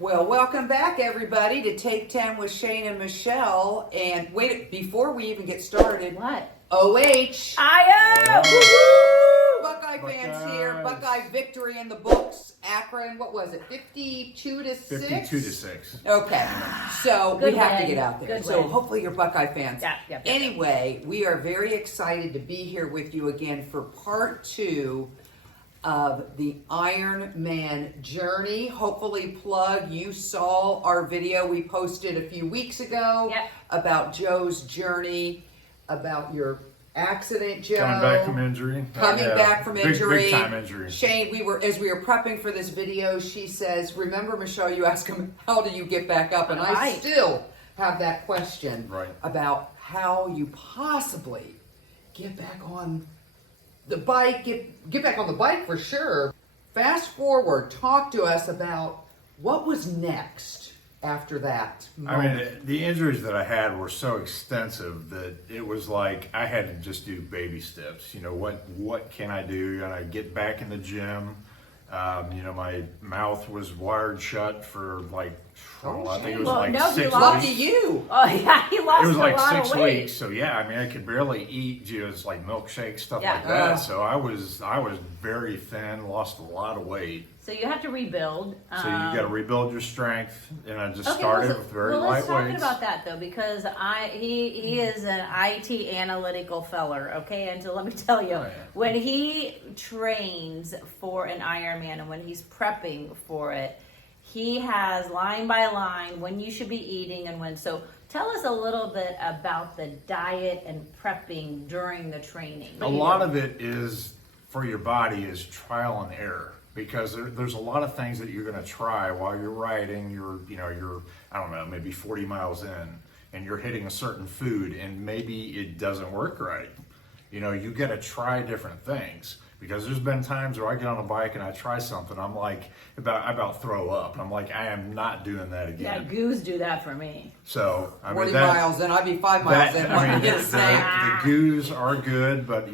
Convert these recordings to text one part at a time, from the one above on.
Well, welcome back, everybody, to Take 10 with Shane and Michelle. And wait, before we even get started, What? OH! Buckeye fans here. Buckeye victory in the books. Akron, what was it? 52 to 6? 52 to 6. Okay, so Good we have to win. get out there. Good So win. hopefully you're Buckeye fans. Yeah. Anyway, we are very excited to be here with you again for part 2 of the Ironman journey. Hopefully, plug, you saw our video we posted a few weeks ago about Joe's journey, about your accident, Joe. Coming back from injury. Back from injury. Big time injury. Shane, as we were prepping for this video, she says, remember, Michelle, you asked him, how do you get back up? And I still have that question about how you possibly get back on the bike, get back on the bike for sure. Fast forward, talk to us about what was next after that moment. I mean, the injuries that I had were so extensive that it was like I had to just do baby steps. You know, what can I do? And I get back in the gym. My mouth was wired shut for like, I think it was like 6 weeks. Lucky you. Oh, yeah, he lost a lot of weight. It was like 6 weeks. So yeah, I mean, I could barely eat just like milkshakes, stuff like that. So I was very thin, lost a lot of weight. So you have to rebuild. So you got to rebuild your strength, and I just started with very light weights. Let's talk weights. about that though, because he is an IT analytical feller. Okay, and so let me tell you, when he trains for an Ironman and when he's prepping for it, he has line by line when you should be eating and when. So tell us a little bit about the diet and prepping during the training. A lot of it is for your body is trial and error, because there's a lot of things that you're going to try while you're riding. You're I don't know, maybe 40 miles in, and you're hitting a certain food, and maybe it doesn't work right. You know, you got to try different things. Because there's been times where I get on a bike and I try something, I'm like, I about throw up. I'm like, I am not doing that again. Yeah, goos do that for me. So, I 40 mean, miles in, I'd be 5 miles in. The goos are good, but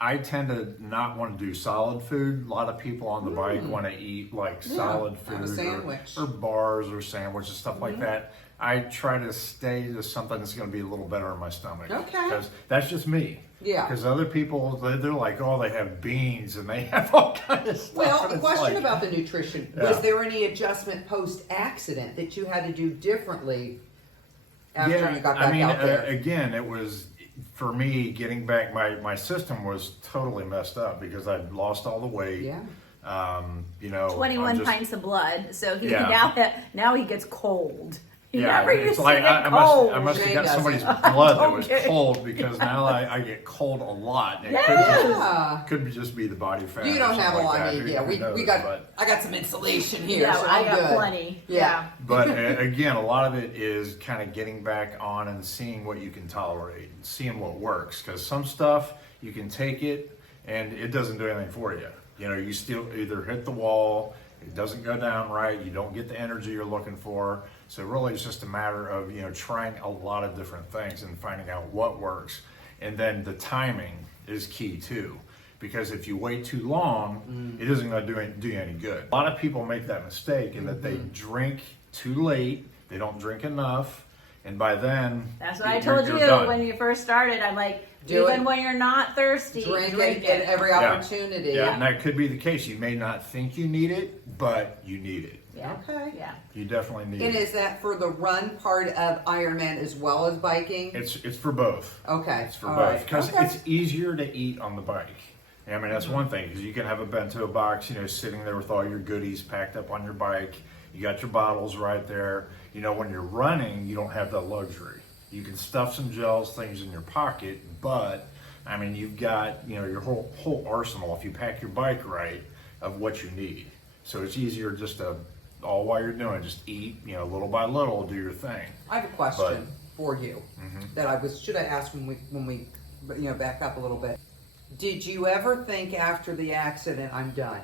I tend to not want to do solid food. A lot of people on the bike want to eat like solid food, a sandwich. or bars or sandwiches, stuff like that. I try to stay to something that's going to be a little better in my stomach. Okay. Because that's just me. Yeah. Because other people, they're like, oh, they have beans and they have all kinds of stuff. Well, and a it's question like, about the nutrition. Was there any adjustment post-accident that you had to do differently after you got back out there? Again, it was, for me, getting back, my system was totally messed up because I'd lost all the weight. Yeah. 21 pints of blood. So he now he gets cold. He never used to get cold. I must have got somebody's blood that was cold, because now I get cold a lot. It could just be the body fat. You don't have a lot. Like I got some insulation here. Yeah, so I I'm got good. plenty. Yeah. But again, a lot of it is kind of getting back on and seeing what you can tolerate, and seeing what works. Because some stuff you can take it and it doesn't do anything for you. You know, you still either hit the wall, it doesn't go down right, you don't get the energy you're looking for. So really it's just a matter of, trying a lot of different things and finding out what works. And then the timing is key too. Because if you wait too long, it isn't going to do you any good. A lot of people make that mistake in that they drink too late, they don't drink enough, and by then... That's what I told you when you first started. I'm like, when you're not thirsty, drink it. At every opportunity. Yeah, and that could be the case. You may not think you need it, but you need it. Yeah. Okay. Yeah. You definitely need it. And is that for the run part of Ironman as well as biking? It's for both. Okay. It's for both. Because it's easier to eat on the bike. I mean, that's one thing, because you can have a bento box, sitting there with all your goodies packed up on your bike. You got your bottles right there. When you're running, you don't have that luxury. You can stuff some gels, things in your pocket, but, I mean, you've got, your whole arsenal, if you pack your bike right, of what you need. So it's easier just to, all while you're doing it, just eat, little by little, do your thing. I have a question for you that should I ask when we back up a little bit. Did you ever think after the accident, I'm done?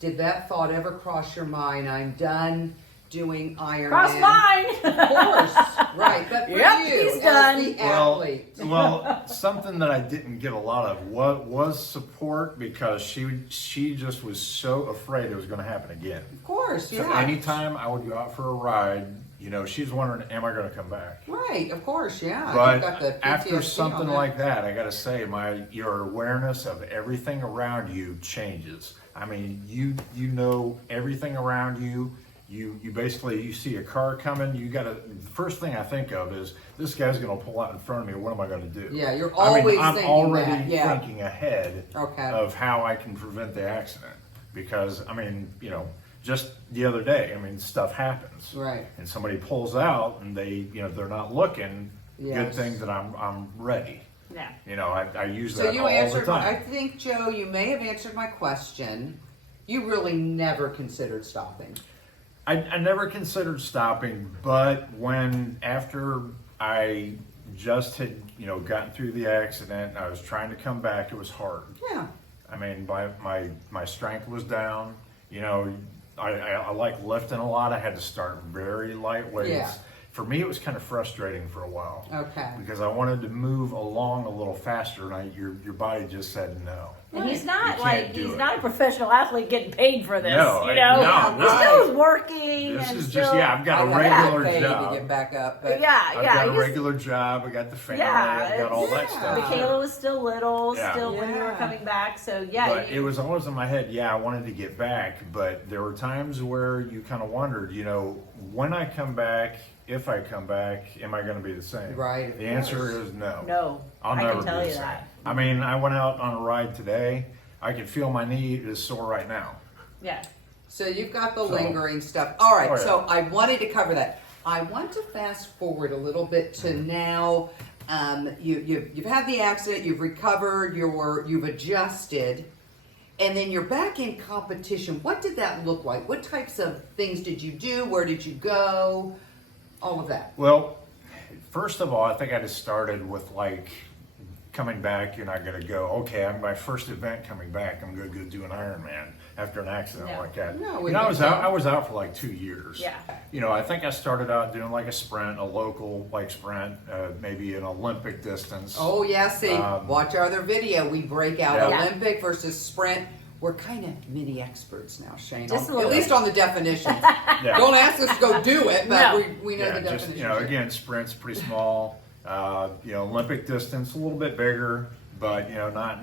Did that thought ever cross your mind? I'm done doing Ironman. Cross mine. Of course, right. But for Yep, you, he's done. as the athlete. Well, something that I didn't get a lot of was support, because she just was so afraid it was going to happen again. Of course, So yeah. anytime I would go out for a ride, she's wondering, am I going to come back? Right, of course, yeah. But You've got the after PTSD something on like that, I got to say, your awareness of everything around you changes. I mean, you know everything around you. You basically, you see a car coming, the first thing I think of is, this guy's going to pull out in front of me. What am I going to do? Yeah, you're always I'm thinking already that, yeah. thinking ahead of how I can prevent the accident. Because, just the other day, stuff happens. Right. And somebody pulls out and they're not looking. Yes. Good thing that I'm ready. Yeah. I use So that you all answered the I time. think, Joe, you may have answered my question. You really never considered stopping. I never considered stopping, but after I just had, gotten through the accident, I was trying to come back, it was hard. Yeah. My strength was down. I like lifting a lot. I had to start very light weights. Yeah. For me, it was kind of frustrating for a while. Okay. Because I wanted to move along a little faster, and your body just said no. And he's You not can't do he's it. not a professional athlete getting paid for this. No, you know, no, he's no. still working. This and is still, just, I've got a I got regular paid job. to get back up, but I've got a he's- regular job. I got the family. Yeah, I've got all that yeah. stuff. Michaela was still little, Yeah. still when you were Yeah. coming back. So yeah, But it was always in my head, I wanted to get back, but there were times where you kind of wondered, when I come back, if I come back, am I going to be the same? Right, of The answer course. is no. no, I'll I never can tell be you the same. that. I went out on a ride today. I can feel my knee is sore right now. Yeah. so you've got the So- lingering stuff. All right, Oh, yeah. so I wanted to cover that. I want to fast forward a little bit to now. You've had the accident, you've recovered, you've adjusted, and then you're back in competition. What did that look like? What types of things did you do? Where did you go? All of that. Well, first of all, I think I just started with coming back, you're not going to go, okay, I'm my first event coming back, I'm going to go do an Ironman after an accident No. like that. No, we I didn't. was out for 2 years. Yeah. I think I started out doing a sprint, a local sprint, maybe an Olympic distance. Oh yeah, see, watch our other video. We break out Yeah. Olympic versus sprint. We're kind of mini experts now, Shane. Just a At little least bit. on the definitions. Yeah. Don't ask us to go do it, but No. we know the just, definitions. again, sprint's pretty small. Olympic distance, a little bit bigger, but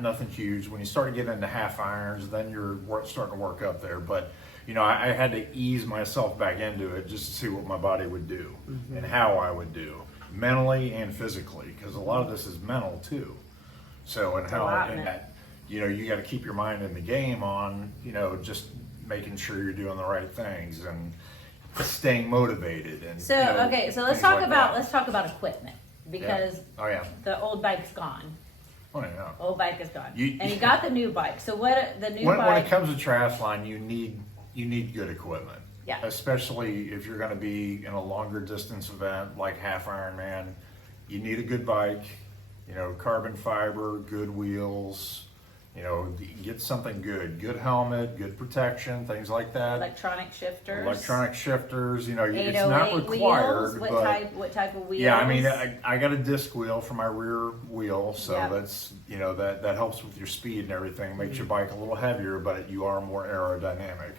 nothing huge. When you start getting into half irons, then you're starting to work up there. But I had to ease myself back into it just to see what my body would do and how I would do, mentally and physically, because a lot of this is mental too. So and how lot, and man. that you got to keep your mind in the game on just making sure you're doing the right things and staying motivated. And So okay, so let's things talk like about that. equipment, because Oh yeah. the old bike's gone. Oh yeah. Old bike is gone, You- and you got the new bike. So what the new When bike? it comes to triathlon, you need good equipment. Yeah. Especially if you're going to be in a longer distance event like half Ironman, you need a good bike. Carbon fiber, good wheels. Get something good helmet, good protection, things like that. Electronic shifters. Electronic shifters. It's not 808 required, wheels. but What type of wheels? yeah, I got a disc wheel for my rear wheel, so Yeah. that's that helps with your speed and everything. Makes your bike a little heavier, but you are more aerodynamic.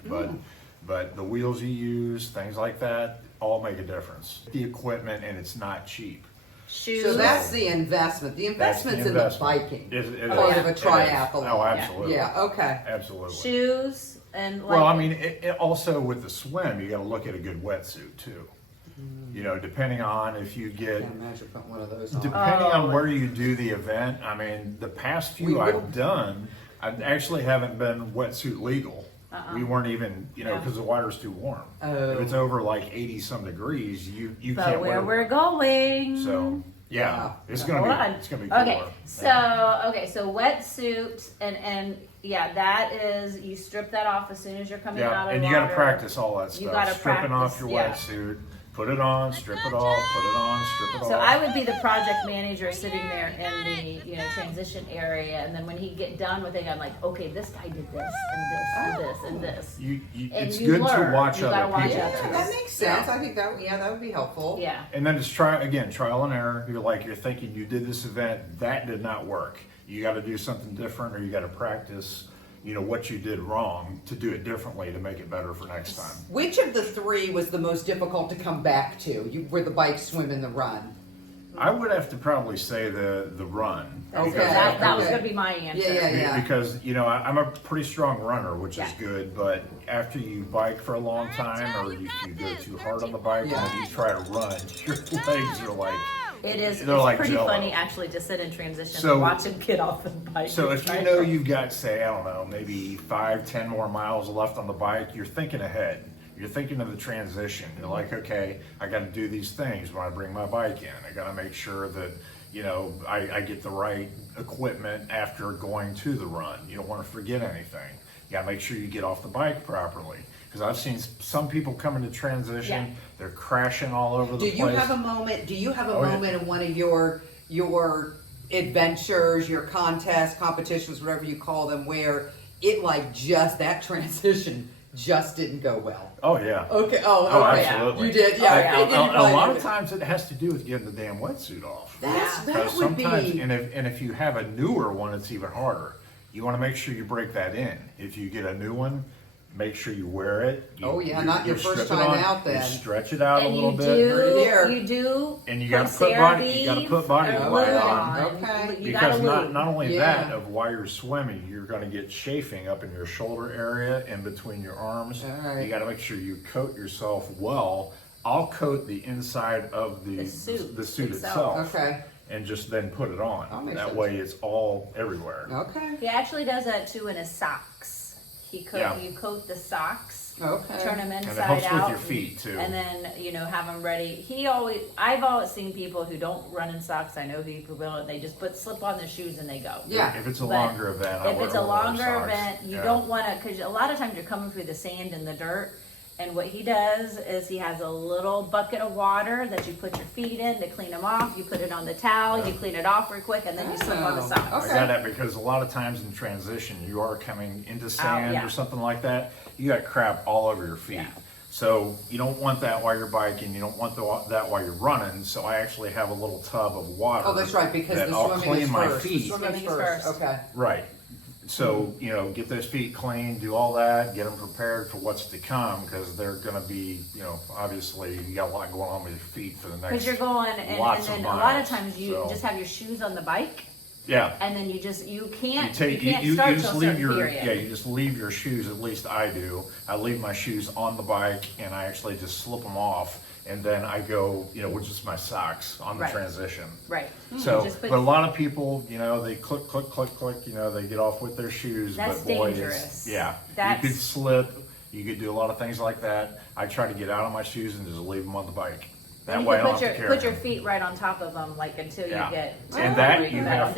But the wheels you use, things like that, all make a difference. The equipment, and it's not cheap. Shoes. So that's the investment. The That's investment's in the biking It part is. of a It is. triathlon. Oh, absolutely. Yeah. Okay. Absolutely. shoes and like. Well, it also with the swim, you got to look at a good wetsuit too. Depending on if you get. Can't imagine putting one of those on. Depending on where you do the event, the past few We will- I've done, I actually haven't been wetsuit legal. We weren't even, because the water's too warm. Oh. If it's over 80 some degrees, you But can't where wear we're one. going. So yeah, it's gonna Hold be on. it's gonna be cooler. Okay, so wetsuit and yeah, that is you strip that off as soon as you're coming out Yeah, of and the you got water. to practice all that You stuff. gotta Stripping off practice, your yeah. wetsuit, Put it on, strip it off, put it on, strip it off. So I would be the project manager sitting there in the transition area, and then when he'd get done with it, I'm like, okay, this guy did this and this and this and this. It's you good learn. to watch You gotta other watch people others. too. That makes sense. I think that would be helpful. Yeah. And then just trial and error. You're thinking you did this event, that did not work. You got to do something different, or you got to practice, what you did wrong to do it differently to make it better for next time. Which of the three was the most difficult to come back to? Were the bike, swim, and the run? I would have to probably say the run. Okay. That was going to be my answer. Yeah. Because, I'm a pretty strong runner, which is good, but after you bike for a long time, or if you go too hard on the bike and then you try to run, your legs are like... It's like pretty jello. funny actually to sit in transition and watch him get off the bike. So if you've got, say, I don't know, maybe 5-10 more miles left on the bike, you're thinking ahead. You're thinking of the transition. You're like, okay, I got to do these things when I bring my bike in. I got to make sure that, I get the right equipment after going to the run. You don't want to forget anything. You got to make sure you get off the bike properly. Because I've seen some people come into transition, they're crashing all over the place. Do you have a moment in one of your adventures, your contests, competitions, whatever you call them, where it that transition just didn't go well? Oh yeah. Okay. Oh, okay. absolutely. You did. Yeah. A lot of times it has to do with getting the damn wetsuit off. That would be. And if you have a newer one, it's even harder. You want to make sure you break that in. If you get a new one, make sure you wear it. Not your first time out then. You stretch it out a little bit. You do. And you got to put body glide on. Okay. Because not only that, of while you're swimming, you're going to get chafing up in your shoulder area and between your arms. Right. You got to make sure you coat yourself well. I'll coat the inside of the suit itself. Okay. And just then put it on. That way it's all everywhere. Okay. He actually does that too in his socks. You coat the socks. Okay. Turn them And it inside helps out. with your feet too. And then, have them ready. I've always seen people who don't run in socks. I know people will, and they just slip on their shoes and they go. Yeah. If it's a longer event, if it's a longer event, you Yeah. don't want to, because a lot of times you're coming through the sand and the dirt. And what he does is he has a little bucket of water that you put your feet in to clean them off. You put it on the towel, you clean it off real quick, and then you slip on the socks. I got that because a lot of times in transition, you are coming into sand or something like that. You got crap all over your feet. Yeah. So you don't want that while you're biking. You don't want that while you're running. So I actually have a little tub of water. Oh, that's right, because that the I'll swimming clean is my first. feet. The swimming is first. Okay. Right. So, get those feet clean, do all that, get them prepared for what's to come, because they're going to be, obviously you got a lot going on with your feet for the next. Because you're going, and then a lot of times you just have your shoes on the bike. Yeah. And then you can't start just leave you just leave your shoes, at least I do. I leave my shoes on the bike and I actually just slip them off, and then I go, with just my socks on the transition. Right. So, but a lot of people, they click, they get off with their shoes. That's but boy, dangerous. You could slip, you could do a lot of things like that. I try to get out of my shoes and just leave them on the bike. That way I don't have to carry put your them. feet right on top of them, until you get. And that you have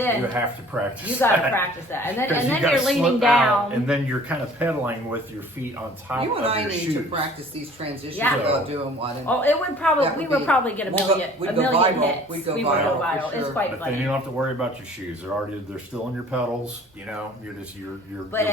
to practice. You got to practice that, and then you you're leaning down, and then you're kind of pedaling with your feet on top of your shoes. You and I need to practice these transitions without doing one. it would probably we would probably get a million hits. We'd go viral. It's quite but funny. then you don't have to worry about your shoes. They're still in your pedals. You're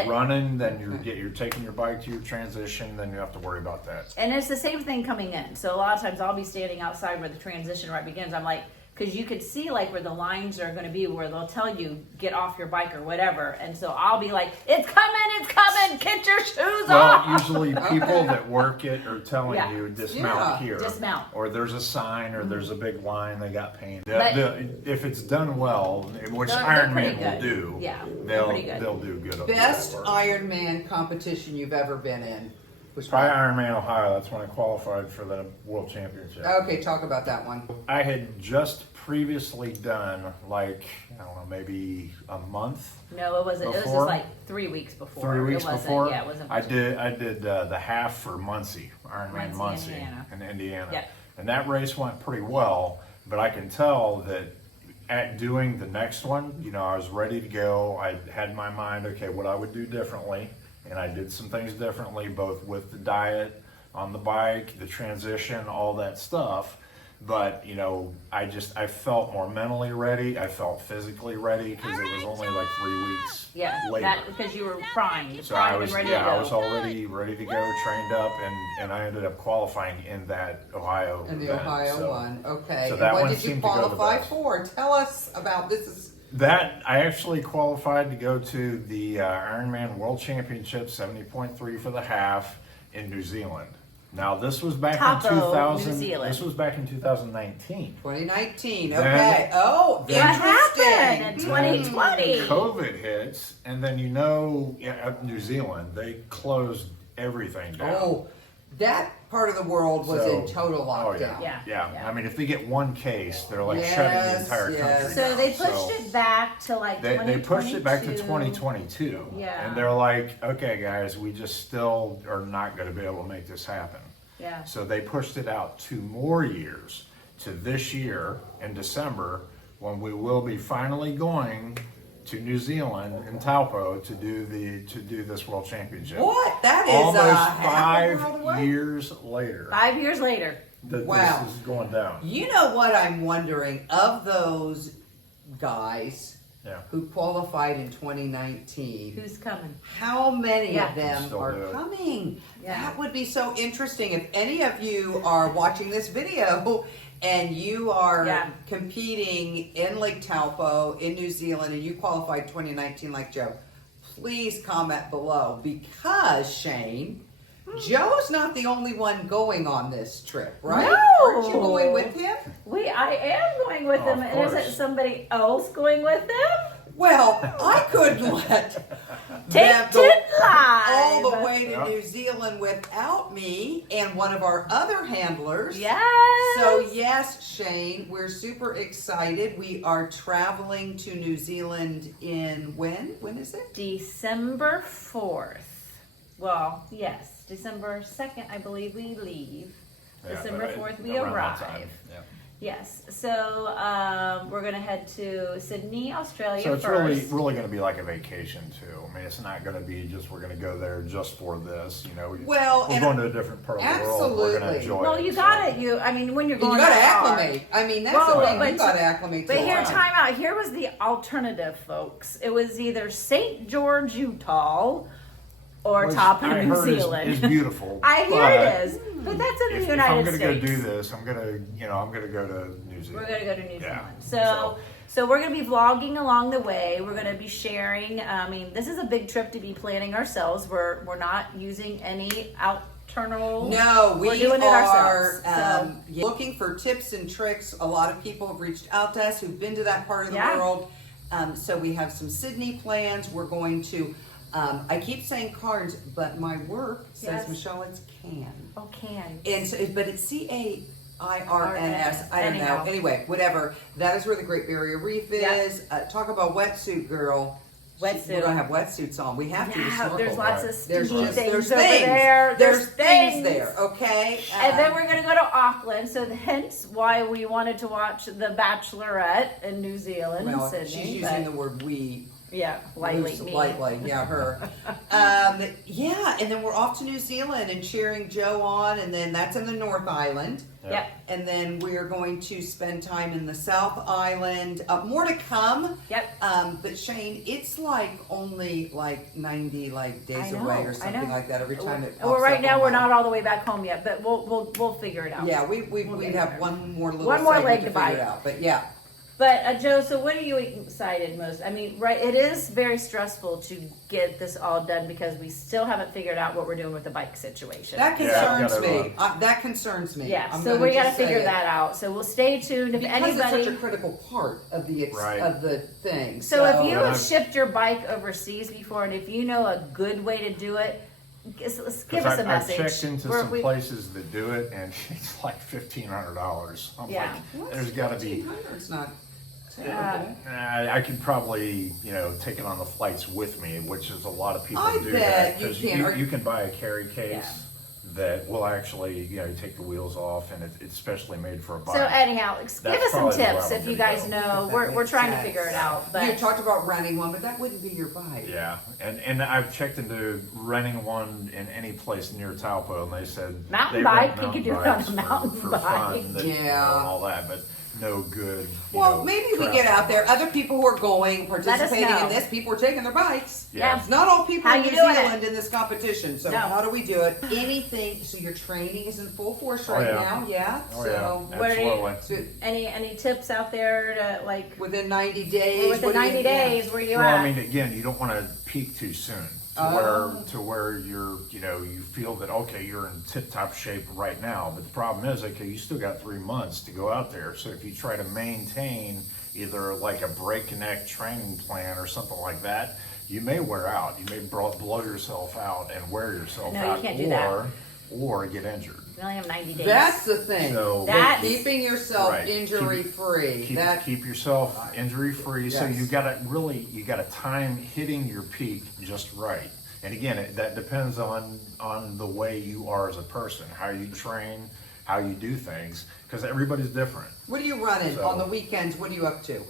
running. Then you're taking your bike to your transition. Then you have to worry about that. And it's the same thing coming in. So a lot of times I'll be standing outside where the transition begins. I'm like, because you could see where the lines are going to be, where they'll tell you get off your bike or whatever, and so I'll be like, it's coming, get your shoes off. Well, usually people that work it are telling you dismount here, or there's a sign, or there's a big line they got painted. If it's done well, which Ironman will do, they'll do good. Best Ironman competition you've ever been in? Probably Ironman, Ohio. That's when I qualified for the World Championship. Okay, talk about that one. I had just previously done, maybe a month. No, it wasn't. Before. It was just 3 weeks before. 3 weeks before? Yeah, it wasn't. I did the half for Muncie, Ironman Muncie in Indiana. Yeah. And that race went pretty well, but I can tell that at doing the next one, I was ready to go. I had in my mind, okay, what I would do differently. And I did some things differently, both with the diet, on the bike, the transition, all that stuff. But, you know, I felt more mentally ready. I felt physically ready because it was only like 3 weeks later. Because you were primed. So I was already ready to go, trained up, and I ended up qualifying in that Ohio In the event. Ohio one, okay. So And that what one did you seemed to go the qualify best. for? Tell us about this. That I actually qualified to go to the Ironman World Championship 70.3 for the half in New Zealand. Now this was back Taupo, in 2000. New Zealand. This was back in 2019. 2019, Then- okay. Oh, What happened in interesting. 2020? COVID hits, and then New Zealand, they closed everything down. Oh, that part of the world was in total lockdown. Yeah. I mean, if they get one case, they're like shutting the entire country So down. they pushed it back to like They pushed it back to 2022. 2022. Yeah. And they're like, okay, guys, we just still are not going to be able to make this happen. Yeah. So they pushed it out 2 more years to this year in December, when we will be finally going to New Zealand in Taupo to do this World Championship. What? That is Almost half a world 5 away? years later. 5 years later. That Wow. this is going down. You know what I'm wondering? Of those guys Yeah. who qualified in 2019, Who's coming? how many Yeah. of them Still are do it. coming? Yeah. That would be so interesting. If any of you are watching this video and you are Yeah. competing in Lake Taupo in New Zealand and you qualified 2019 like Joe, please comment below, because Shane, Joe's not the only one going on this trip, right? No. Aren't you going with him? I am going with Oh, them. of And isn't course. somebody else going with them? Well, I couldn't let them Take go it live. all the way to Yeah. New Zealand without me and one of our other handlers. Yes. So yes, Shane, we're super excited. We are traveling to New Zealand in when? When is it? December 4th. Well, yes. December 2nd, I believe we leave. Yeah, December but 4th, we around that time. arrive. Yeah. Yes. So we're going to head to Sydney, Australia So it's first. really going to be like a vacation too. I mean, it's not going to be just we're going to go there just for this. You know, Well, we're and going to a different part of the world. We're going to absolutely. enjoy Well, it. you so. got it. I mean, when you're And going you got to that far. acclimate. I mean, that's Well, the thing. but You got to acclimate. But to here, it. time out. Here was the alternative, folks. It was either St. George, Utah, or Which Taupo, I New heard is- Zealand. is beautiful. I hear but it is, but that's in the If United I'm going to go States. do this, I'm going to go to New Zealand. We're gonna go to New Yeah. Zealand. So we're gonna be vlogging along the way. We're gonna be sharing. I mean, this is a big trip to be planning ourselves. We're not using any external. No, we're we doing it are ourselves. looking for tips and tricks. A lot of people have reached out to us who've been to that part of the Yeah. world. So we have some Sydney plans. We're going to, I keep saying Cairns, but my work says, Yes. Michelle, it's Cairns. Oh, can. And so, but it's Cairns. I don't Anyhow. know. Anyway, whatever. That is where the Great Barrier Reef is. Talk about wetsuit, girl. Wetsuit. We're gonna have wetsuits on. We have to. Yeah, snorkel. there's lots of There's stinky just things there's over things. there. There's things things there. Okay. And then we're gonna go to Auckland. So hence why we wanted to watch The Bachelorette in New Zealand, well, Sydney. she's but- using the word we. yeah, lightly. Me. Lightly, yeah, her. Yeah, and then we're off to New Zealand and cheering Joe on, and then that's in the North Island. Yep. And then we're going to spend time in the South Island. More to come. Yep. But Shane, it's like only like 90 days I know, away I or something know. like that every time it pops Well, right up now on we're my- not all the way back home yet, but we'll figure it out. Yeah, we'd get have there. one more little One more segment leg to to figure bite. it out. But yeah. But Joe, so what are you excited most? I mean, right? It is very stressful to get this all done because we still haven't figured out what we're doing with the bike situation. That Yeah, concerns we me. That concerns me. yeah, I'm so gonna we got to just say figure it. that out. So we'll stay tuned. If Because anybody, it's such a critical part of the Right. of the thing. so if you Yeah. have shipped your bike overseas before, and if you know a good way to do it, give us a message. I've checked into We're- some we- places that do it, and it's like $1,500. I'm Yeah. like, there's got to be. It's not. I could probably, take it on the flights with me, which is a lot of people I do bet that. you 'cause can. You can buy a carry case that will actually, take the wheels off, and it's specially made for a bike. So anyhow, give us some probably the tips route I'm if you gonna guys go. know. That We're makes trying to sense. figure it out. But You talked about renting one, but that wouldn't be your bike. Yeah, and I've checked into renting one in any place near Taupo, and they said Mountain they bike, rent you could mountain do it on a bikes mountain for bike. fun, that, Yeah. and all that, but no good. Well, maybe we get out there. Other people who are going, participating know. in this, people are taking their bikes. Yeah. It's not all people How in you New doing Zealand in this competition. So No. how do we do it? Anything? So your training is in full force right yeah. now. Yeah. Oh so yeah, what are you- absolutely. so any tips out there to like within 90 days. within what do you- 90 days where you Well, at? I mean, again, you don't want to peak too soon to where you're, you feel that okay, you're in tip-top shape right now. But the problem is, okay, you still got 3 months to go out there. So if you try to maintain either like a breakneck training plan or something like that, you may wear out. You may blow yourself out and wear yourself No, you out, can't do that. or get injured. We only have 90 days. That's the thing. So That- keeping yourself Right. injury free. Keep yourself injury free. So Yes. you got to time hitting your peak just right. And again, that depends on the way you are as a person, how you train, how you do things, because everybody's different. What are you running So- on the weekends? What are you up to?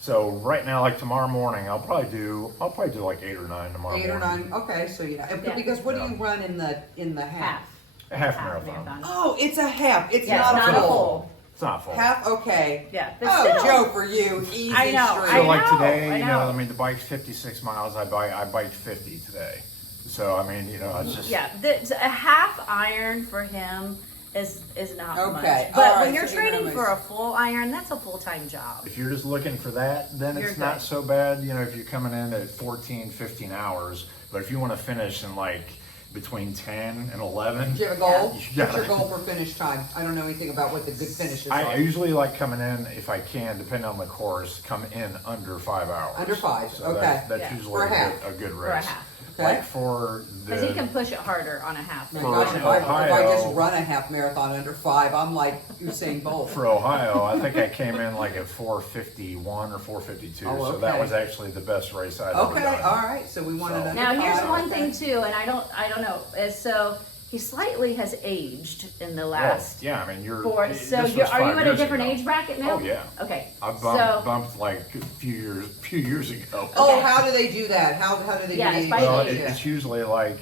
So right now, like tomorrow morning, I'll probably do like 8 or 9 tomorrow 8 or morning. 9. Okay, so yeah. Yeah. Because what do Yeah. you run in the half? A half marathon. Oh, it's a half. It's Yeah, not, it's a not a full. full. It's not full. Half. Okay. Yeah, but Oh, still. Joe, for you, easy I know, street. So I like know, today, I know. I mean, the bike's 56 miles. I biked 50 today. So I mean, it's just Yeah, a half iron for him is not much. Okay, But all right, when you're so training anyways. for a full iron, that's a full-time job. if you're just looking for that, then You're it's not good. so bad. If you're coming in at 14, 15 hours, but if you want to finish in like between 10 and 11, Do you have a goal? Yeah. What's your goal for finish time? I don't know anything about what the good finishes I are. usually like coming in, if I can, depending on the course, come in under 5 hours. Under 5, So okay. That's Yeah. usually For a half. a good For race. a half. Okay. Like for Because he the can push it harder on a half. My than gosh, on if a I full. Ohio- just run a half marathon under 5, I'm like Usain Bolt. for Ohio, I think I came in like at 4:51 or 4:52. Oh, So that okay. was actually the best race I'd ever Okay, done. all right. So we wanted So- to. Now here's one thing too, and I don't know. Is so he slightly has aged in the Well, last yeah, I mean, you're. four. this So was are you 5 in a years different ago. age bracket now? Oh yeah. Okay. I So bumped like a few years ago. Oh, Okay. how do they do that? How do they Yeah, do it's the by age? Well, age. it's usually like,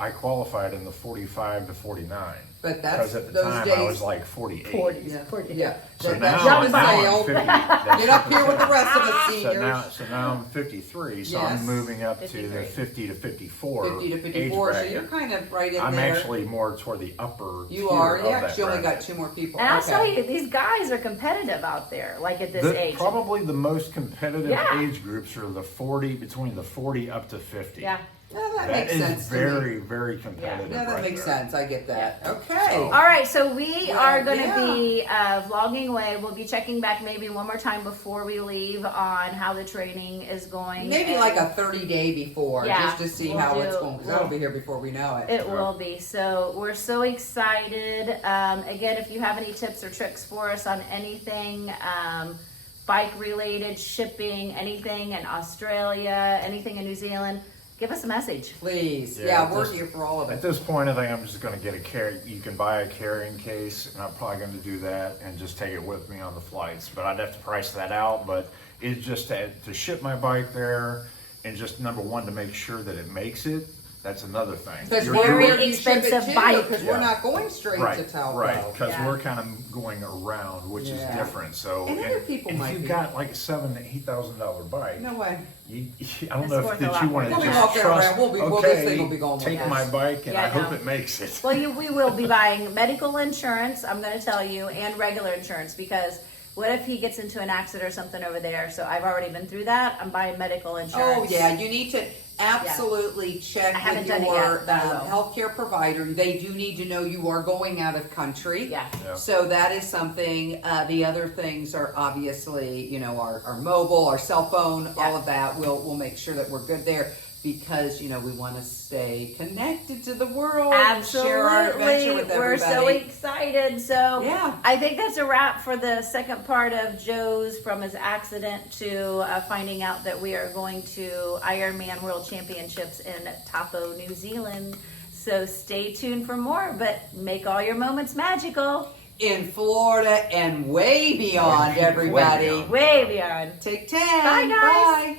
I qualified in the 45 to 49. But that's Because at the those time days. I was like 48. 40. Yeah, 40. yeah. So That- now, that ship now has I'm sailed. 50. That's Get up here with the rest of us So seniors. now I'm 53, so Yes. I'm moving up to the 53. 50 to 54 50 to age 54, so bracket. you're kind of right in I'm there. actually more toward the upper You tier are, of yeah, that 'cause you only bracket. got 2 more people. And I'll Okay. tell you, these guys are competitive out there, like at this age. Probably the most competitive Yeah. age groups are between the 40 up to 50. Yeah. Yeah, that That makes is sense to me. very, very competitive. Yeah, that right makes there. sense. I get that. Okay. So- All right, so we Well, are going to yeah. be vlogging away. We'll be checking back maybe one more time before we leave on how the training is going. Maybe and like a 30-day before, Yeah, just to see we'll how it's do- going, because that'll be here before we know it. It will be. So we're so excited. Again, if you have any tips or tricks for us on anything bike related, shipping, anything in Australia, anything in New Zealand, give us a message. Please. Yeah, Yeah, we're just- here for all of At it. this point, I think I'm just going to get a carry. You can buy a carrying case, and I'm probably going to do that and just take it with me on the flights. But I'd have to price that out. But it's just to ship my bike there, and just number one to make sure that it makes it. That's another thing. Because You're very where you ship it expensive to, bike. because we're Yeah. not going straight Right, to Taupo. right, because Yeah. we're kind of going around, which is Yeah. different. So, And other people if might you've be. got like a $7,000 to $8,000 bike, No way. I don't It's know worth if a that lot you more want to than We'll be just walking trust. around. This Okay, thing will be going with take us. my bike, and Yeah, I hope no. it makes it. Well, we will be buying medical insurance, I'm going to tell you, and regular insurance, because what if he gets into an accident or something over there? So I've already been through that. I'm buying medical insurance. Oh, yeah. You need to absolutely check I haven't with done it your yet, but I will. healthcare provider. They do need to know you are going out of country. Yeah. Yeah. So that is something. The other things are obviously, our mobile, our cell phone, Yeah. all of that. We'll make sure that we're good there because, we want to stay connected to the world and share our adventure Absolutely. with We're everybody. so excited. So Yeah. I think that's a wrap for the second part of Joe's from his accident to finding out that we are going to Ironman World Championships in Taupo, New Zealand. So stay tuned for more, but make all your moments magical. In Florida and way beyond, everybody. Way beyond. Take 10. Bye, guys. Bye.